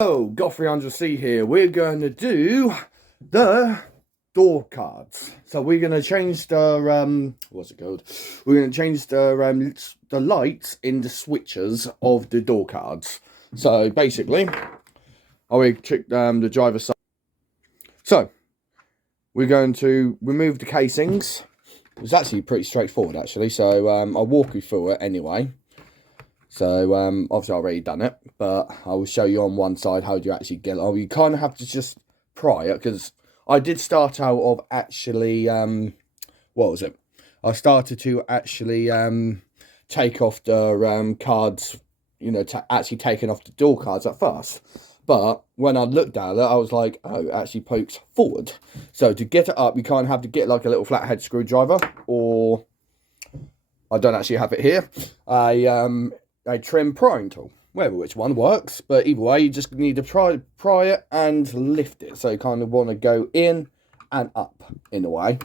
Oh, Got300C here. We're going to do the door cards. So we're going to change the what's it called? We're going to change the lights in the switches of the door cards. So basically, I will check the driver's side. So we're going to remove the casings. It's actually pretty straightforward, actually. So I'll walk you through it anyway. So, obviously I've already done it, but I will show you on one side how you actually get it. Oh, you kind of have to just pry it, because I did start out of actually, what was it? I started to actually take off the cards, you know, actually taking off the door cards at first. But when I looked at it, I was like, oh, it actually pokes forward. So to get it up, you kind of have to get like a little flathead screwdriver, or I don't actually have it here. A trim prying tool, whatever which one works, but either way you just need to pry it and lift it, so you kind of want to go in and up in a way,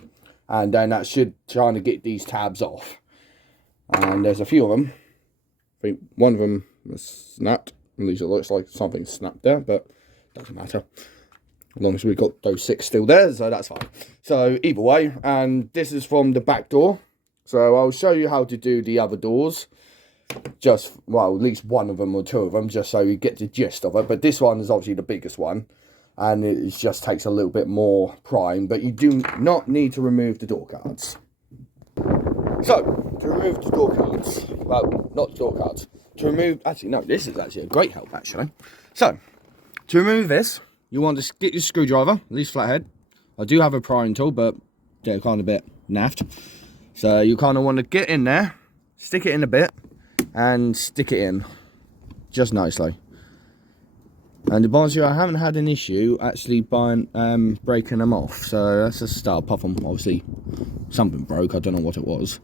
and then that should try to get these tabs off. And there's a few of them. I think one of them is snapped, at least it looks like something snapped there, but doesn't matter as long as we've got those 6 still there, so that's fine. So either way, and this is from the back door, so I'll show you how to do the other doors. Just, well, at least one of them or 2 of them, just so you get the gist of it. But this one is obviously the biggest one, and it just takes a little bit more prying, but you do not need to remove the door cards. So, to remove the door cards, well, not the door cards, to remove, actually, no, this is actually a great help, actually. So, to remove this, you want to get your screwdriver, at least flathead. I do have a prying tool, but they're kind of a bit naffed. So, you kind of want to get in there, stick it in a bit, and stick it in just nicely. And to be honest with you, I haven't had an issue actually breaking them off, so that's a start. Apart from obviously something broke, I don't know what it was,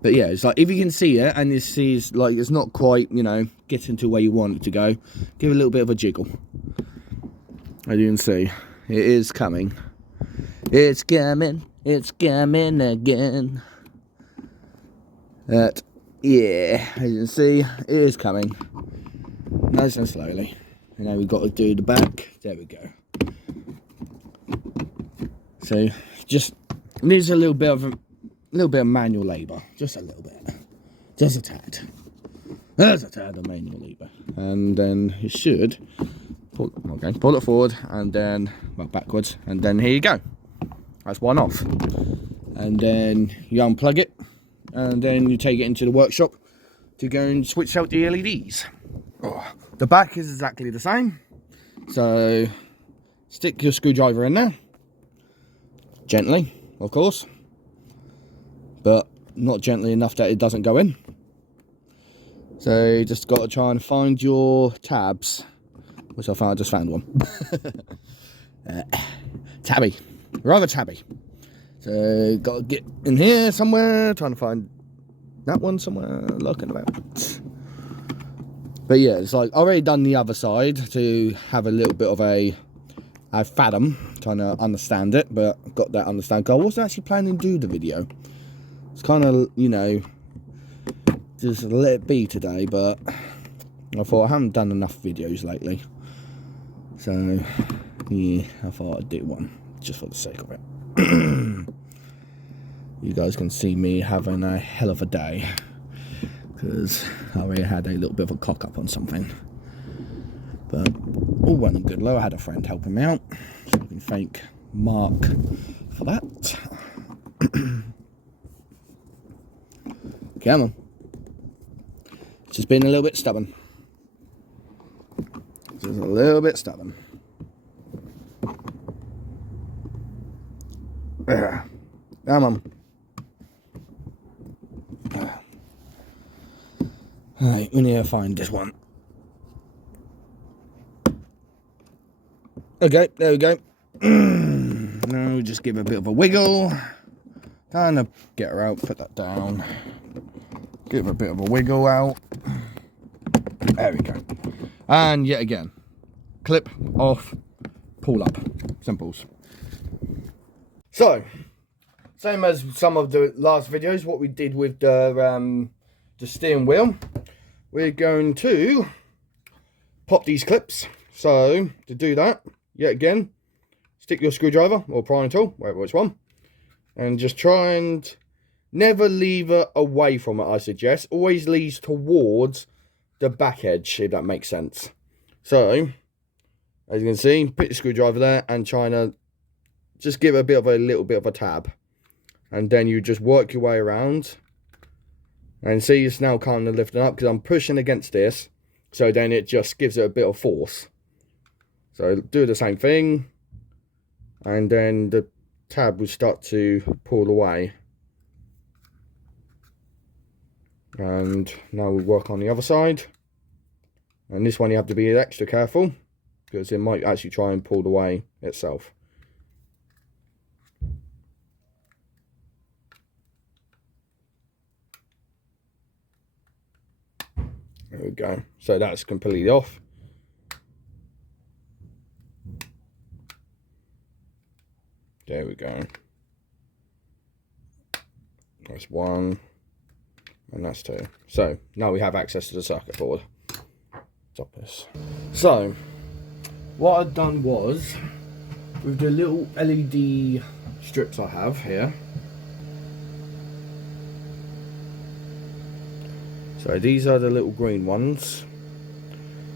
but yeah, it's like if you can see it and you see it's like it's not quite, you know, getting to where you want it to go, give it a little bit of a jiggle. As you can see, it is coming. It's coming again. That, yeah, as you can see, it is coming nice and slowly. And now we've got to do the back. There we go. So just needs a little bit of manual labour, just a little bit, just a tad. There's a tad of manual labour, and then you should pull it forward, and then backwards, and then here you go. That's one off, and then you unplug it. And then you take it into the workshop to go and switch out the LEDs. Oh, the back is exactly the same. So stick your screwdriver in there. Gently, of course. But not gently enough that it doesn't go in. So you just got to try and find your tabs. Which I just found one. Tabby. Rather tabby. So, got to get in here somewhere, trying to find that one somewhere, looking about. But yeah, it's like, I've already done the other side to have a little bit of a fathom, trying to understand it, but I've got that understand, because I wasn't actually planning to do the video. It's kind of, you know, just let it be today, but I thought I haven't done enough videos lately. So, yeah, I thought I'd do one, just for the sake of it. You guys can see me having a hell of a day, because I already had a little bit of a cock up on something. But all well and good. I had a friend helping me out, so I can thank Mark for that. Come on. It's just been a little bit stubborn. Just a little bit stubborn. Come on. Alright, we need to find this one. Okay, there we go. Now we just give it a bit of a wiggle. Kind of get her out, put that down. Give her a bit of a wiggle out. There we go. And yet again, clip off, pull up. Simples. So, same as some of the last videos, what we did with the steering wheel, we're going to pop these clips So to do that, yet again, stick your screwdriver or prying tool, whatever it's one, and just try and never leave it away from it, I suggest. Always leads towards the back edge, if that makes sense. So, as you can see, put the screwdriver there and try to just give it a little bit of a tab. And then you just work your way around. And see, it's now kind of lifting up because I'm pushing against this. So then it just gives it a bit of force. So do the same thing. And then the tab will start to pull away. And now we'll work on the other side. And this one you have to be extra careful, because it might actually try and pull away itself. There we go. So that's completely off. There we go. That's one. And that's two. So now we have access to the circuit board. Stop this. So what I've done was, with the little LED strips I have here. So these are the little green ones.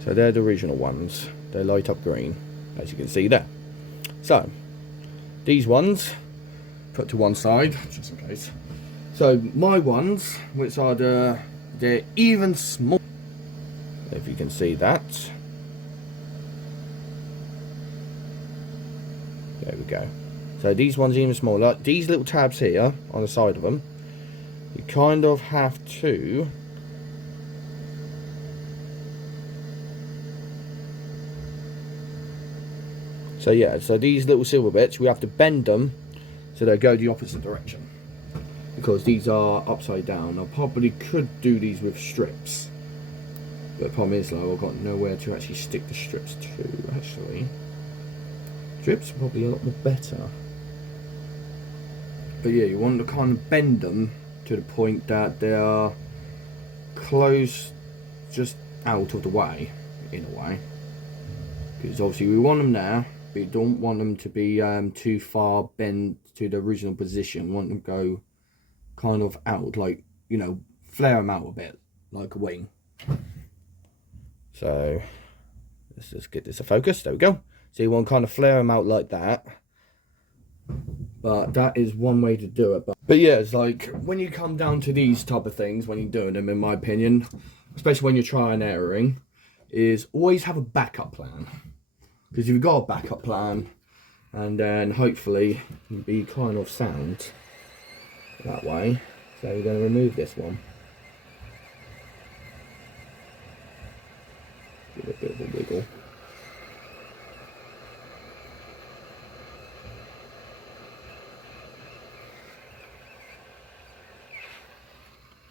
So they're the original ones. They light up green, as you can see there. So these ones put to one side, just in case. So my ones, which are they're even small. If you can see that. There we go. So these ones are even smaller. These little tabs here on the side of them, you kind of have to so yeah, so these little silver bits, we have to bend them so they go the opposite direction, because these are upside down. I probably could do these with strips, but the problem is, though, I've got nowhere to actually stick the strips to, actually. Strips are probably a lot more better. But yeah, you want to kind of bend them to the point that they are close, just out of the way, in a way. Because obviously we want them there, but you don't want them to be too far bent to the original position. You want them to go kind of out, like, you know, flare them out a bit, like a wing. So let's just get this to focus. There we go. So you want to kind of flare them out like that. But that is one way to do it. But yeah, it's like when you come down to these type of things, when you're doing them, in my opinion, especially when you're trying and erroring, is always have a backup plan. Because you've got a backup plan, and then hopefully you'll be kind of sound that way. So we're going to remove this one. Give it a bit of a wiggle.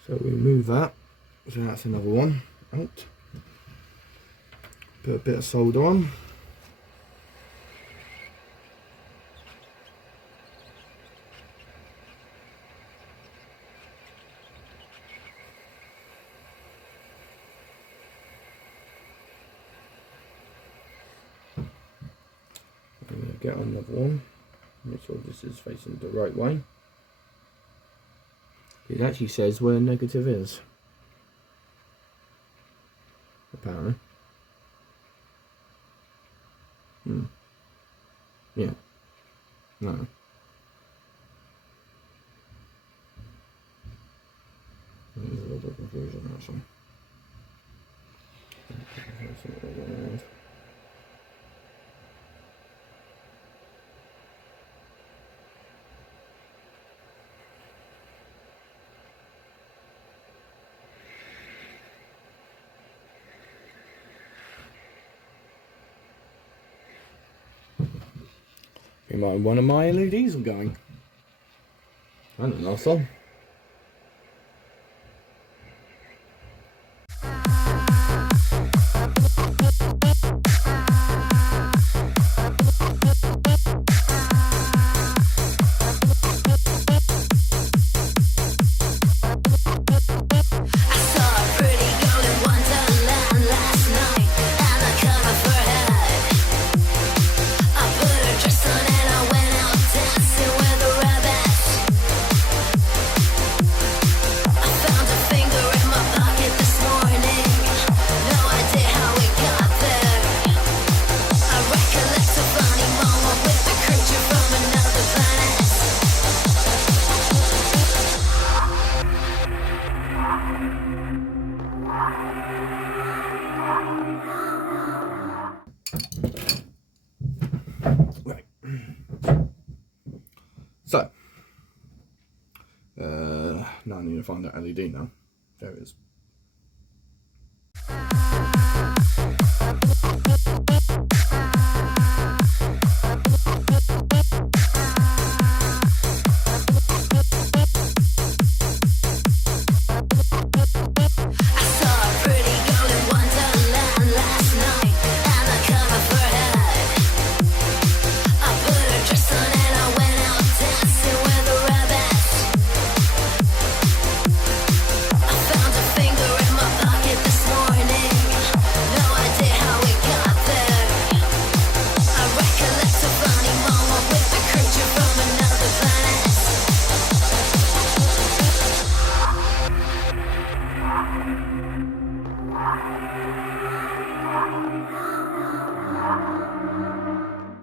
So we remove that. So that's another one out. Put a bit of solder on. I'm going to get another one. Make sure this is facing the right way. It actually says where negative is. Apparently. Yeah. No. There's a little bit of confusion actually. You might one of my LEDs are going. I don't know, so. I saw a pretty girl in Wonderland last night, and I couldn't for her. So, now I need to find that LED now. There it is.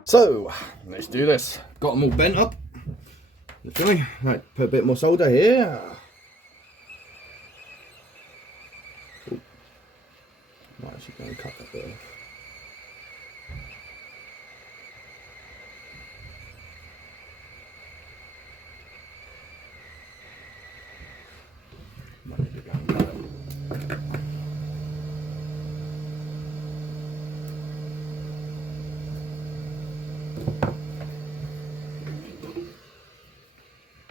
So, let's do this. Got them all bent up. Literally. Right, put a bit more solder here. Ooh. Might actually go and cut that bit off. Might need to go and cut it.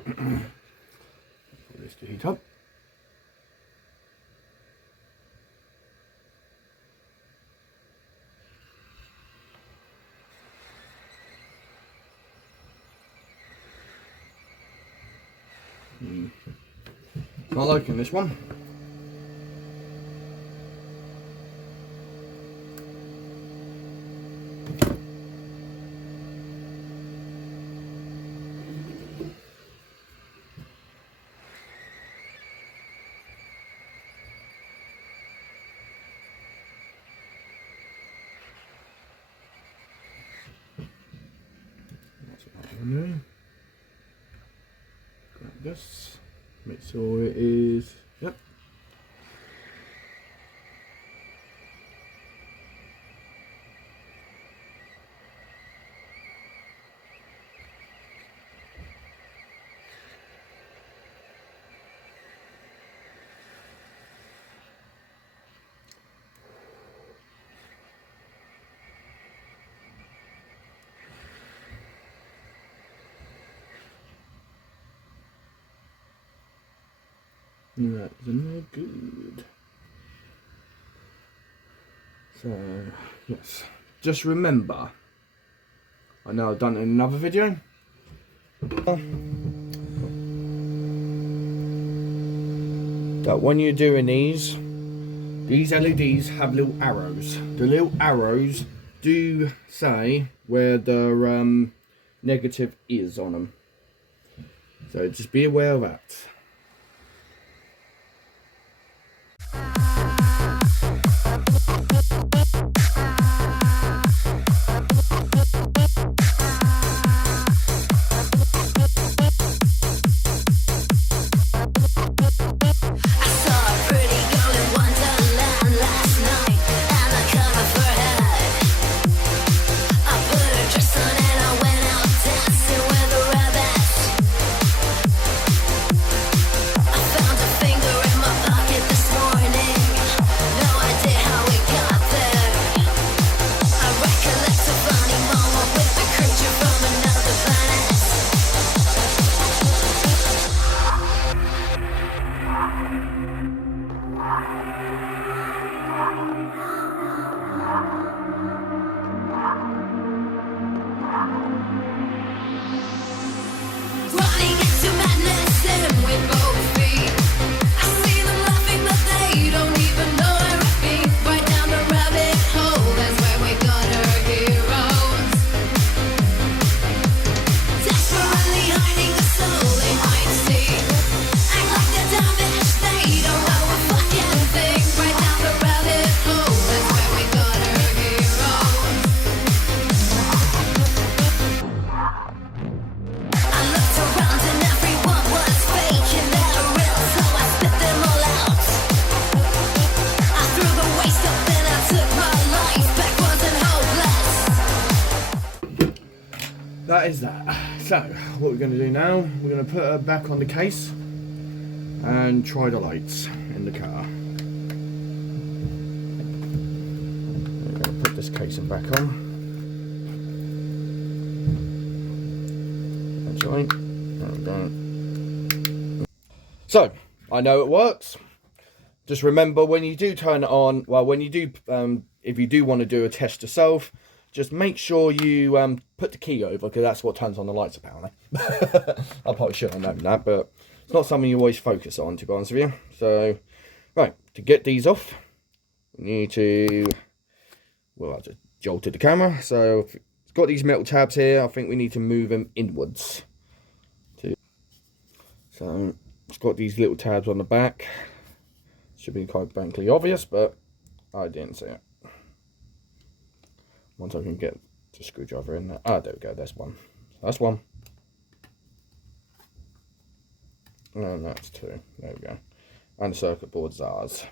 Put this to heat up. Not liking this one. Grab this, make sure it is, yep. That's no good. So, yes. Just remember, I know I've done it in another video. That when you're doing these LEDs have little arrows. The little arrows do say where the negative is on them. So just be aware of that. that is that. So, what we're going to do now, we're going to put her back on the case and try the lights in the car. We're going to put this casing back on. That's right. There we go. So, I know it works. Just remember, when you do turn it on, well, when you do, if you do want to do a test yourself, just make sure you put the key over, because that's what turns on the lights, apparently. I probably should have known that, but it's not something you always focus on, to be honest with you. So, right, to get these off, we need to, well, I just jolted the camera. So, it's got these metal tabs here. I think we need to move them inwards. So, it's got these little tabs on the back. Should be quite frankly obvious, but I didn't see it. Once I can get the screwdriver in there. Ah, there we go, there's one. That's one. And that's two. There we go. And the circuit board's ours.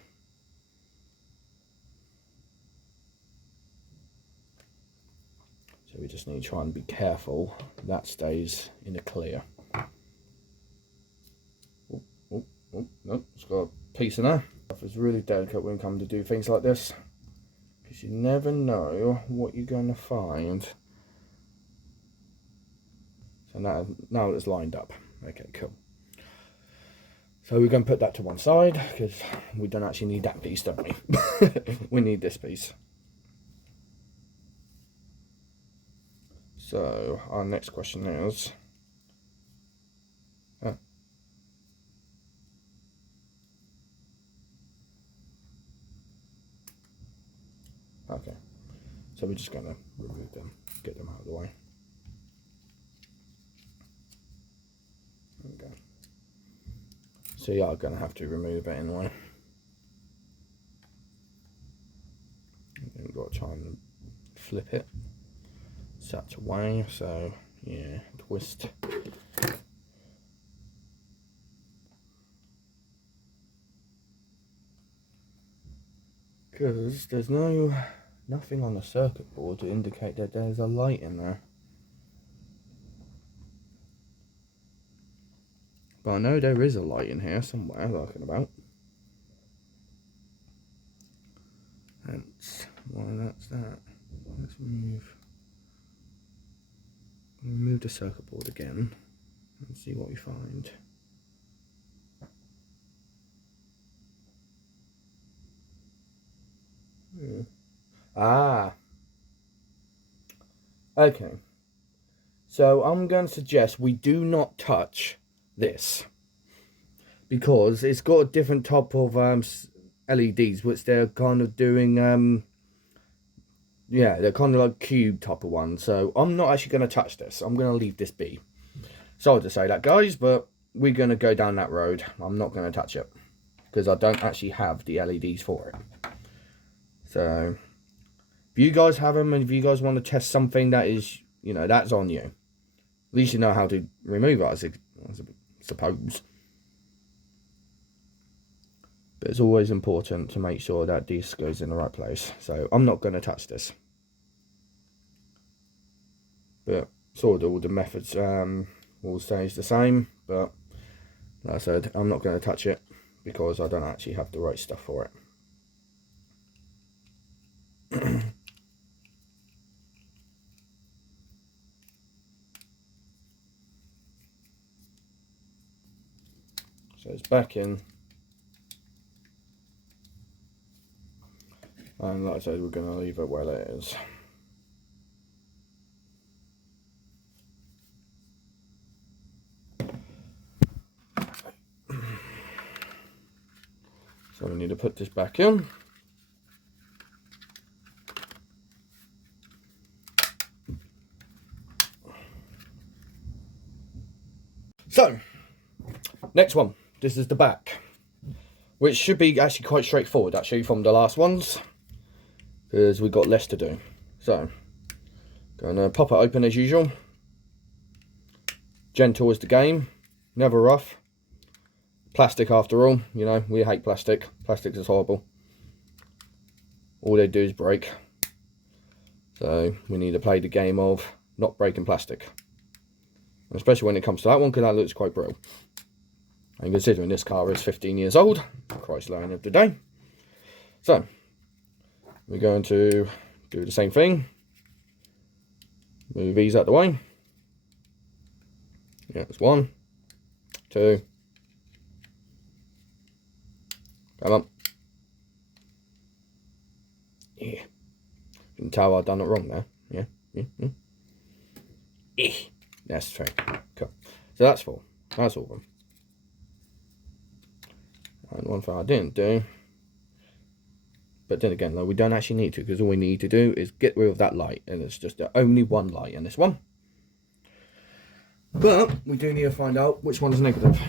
So we just need to try and be careful that stays in the clear. Oh, no, it's got a piece in there. It's really delicate when it comes to do things like this, because you never know what you're going to find. So now it's lined up. Okay, cool. So we're going to put that to one side, because we don't actually need that piece, don't we? We need this piece. So our next question is, okay, so we're just going to remove them, get them out of the way. There we go. So you are going to have to remove it anyway. We've got to try and flip it. Such away, so yeah, twist. Because there's nothing on the circuit board to indicate that there's a light in there. But I know there is a light in here somewhere, lurking about. That's that. Let's remove the circuit board again and see what we find. Ah. Okay. So I'm going to suggest we do not touch this, because it's got a different type of LEDs, which they're kind of doing, yeah, they're kind of like cube type of ones. So I'm not actually going to touch this. I'm going to leave this be. Sorry to say that, guys, but we're going to go down that road. I'm not going to touch it, because I don't actually have the LEDs for it. So if you guys have them, and if you guys want to test something that is, you know, that's on you. At least you know how to remove it, I suppose. But it's always important to make sure that this goes in the right place. So I'm not going to touch this. But sort of all the methods will stay the same. But like I said, I'm not going to touch it, because I don't actually have the right stuff for it. So it's back in, and like I said, we're going to leave it where it is. So we need to put this back in. So, next one. This is the back, which should be actually quite straightforward, actually, from the last ones, because we've got less to do. So, gonna pop it open as usual. Gentle is the game, never rough. Plastic, after all, you know, we hate plastic. Plastic is horrible. All they do is break. So we need to play the game of not breaking plastic. especially when it comes to that one, because that looks quite brittle. And considering this car is 15 years old, Chrysler end of the day. So, we're going to do the same thing. Move these out the way. Yeah, it's 1, 2. Come on. Yeah. You can tell I've done it wrong there. Yeah. That's 3. Cool. So that's 4. That's all of them. And one thing I didn't do, but then again, like, we don't actually need to, because all we need to do is get rid of that light, and it's just only one light in this one. But we do need to find out which one is negative.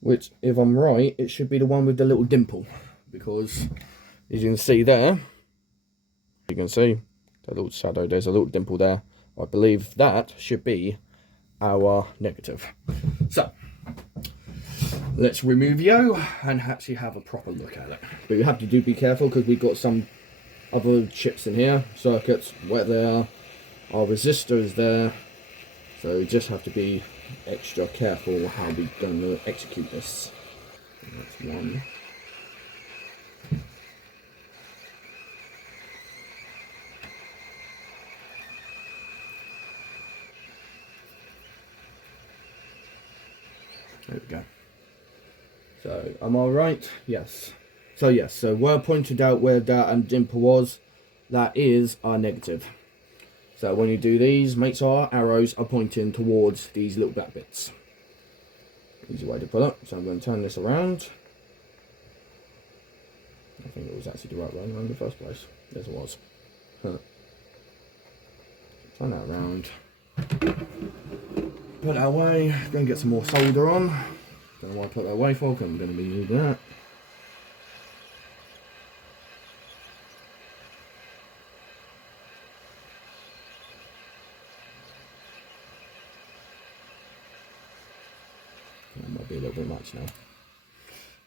Which, if I'm right, it should be the one with the little dimple, because as you can see there, you can see the little shadow, there's a little dimple there. I believe that should be our negative. So let's remove you and actually have a proper look at it. But you have to be careful, because we've got some other chips in here, circuits, where they are, our resistors there. So you just have to be extra careful how we're going to execute this. That's 1. There we go. So, am I right? Yes. So yes, so where I pointed out where that dimple was, that is our negative. So when you do these, make sure our arrows are pointing towards these little black bits. Easy way to put it. So I'm going to turn this around. I think it was actually the right way around in the first place. Yes, it was. Turn that around. Put that away. Go and get some more solder on. Don't know why I put that away for, because I'm going to be using that. That might be a little bit much now.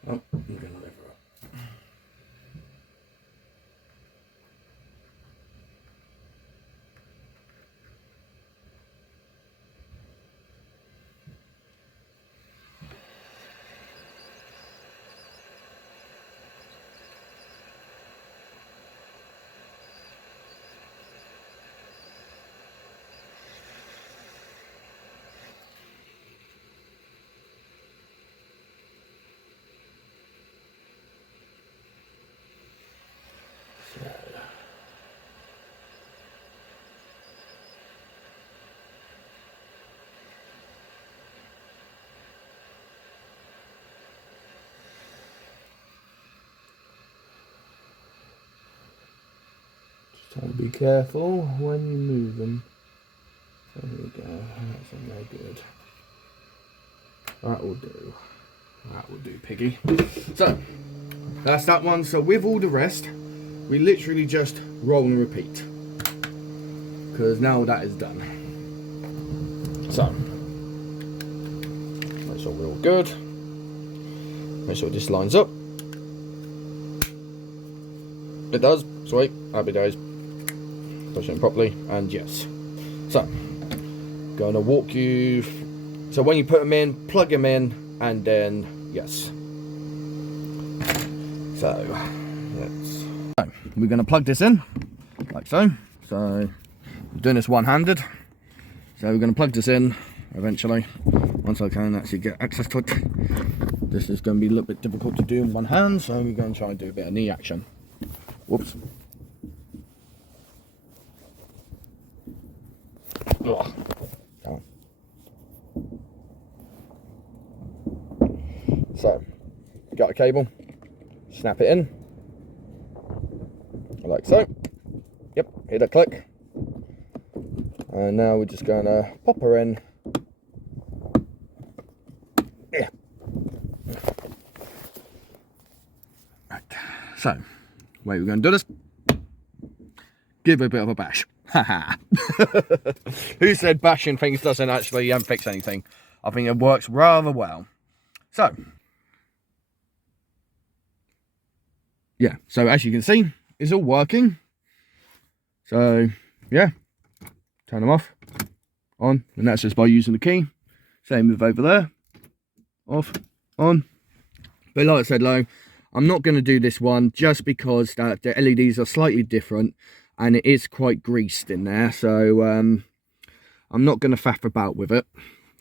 Oh, I'm going to lever up. Just try to be careful when you move them. There we go. That's in there good. That will do. That will do, piggy. So that's that one. So with all the rest, we literally just roll and repeat, because now that is done. So make sure we're all good. Make sure this lines up. It does. Sweet. Happy days. Push it properly, and yes. So gonna walk you. So when you put them in, plug them in, and then yes. So we're gonna plug this in like so. So I'm doing this one-handed. So we're gonna plug this in eventually, once I can actually get access to it. This is gonna be a little bit difficult to do in one hand, so we're gonna try and do a bit of knee action. Whoops. Ugh. Come on. So, got a cable, snap it in, like so. Yep, hit a click. And now we're just gonna pop her in. Yeah. Right. So, way we're gonna do this. Give it a bit of a bash. Haha. Who said bashing things doesn't actually fix anything? I think it works rather well. So, yeah, so as you can see, it's all working. So, yeah, turn them off. on, and that's just by using the key. Same with over there, off, on. But like I said, I'm not going to do this one just because that the LEDs are slightly different and it is quite greased in there. So I'm not going to faff about with it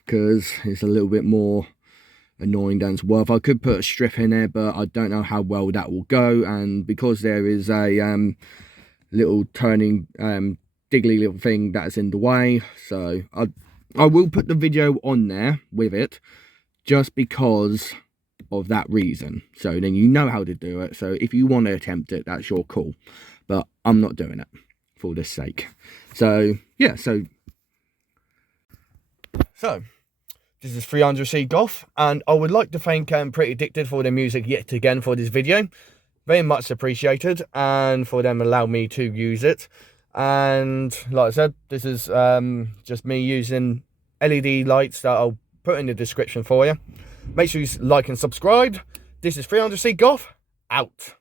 because it's a little bit more annoying than it's worth. I could put a strip in there, but I don't know how well that will go. And because there is a little turning diggly little thing that's in the way, so I will put the video on there with it just because of that reason, so then you know how to do it. So if you want to attempt it, that's your call, but I'm not doing it for this sake. So yeah, so this is 300C Golf, and I would like to thank Pretty Addicted for their music yet again for this video. Very much appreciated, and for them allowing me to use it. And like I said, this is just me using LED lights that I'll put in the description for you. Make sure you like and subscribe. This is 300C Golf, out.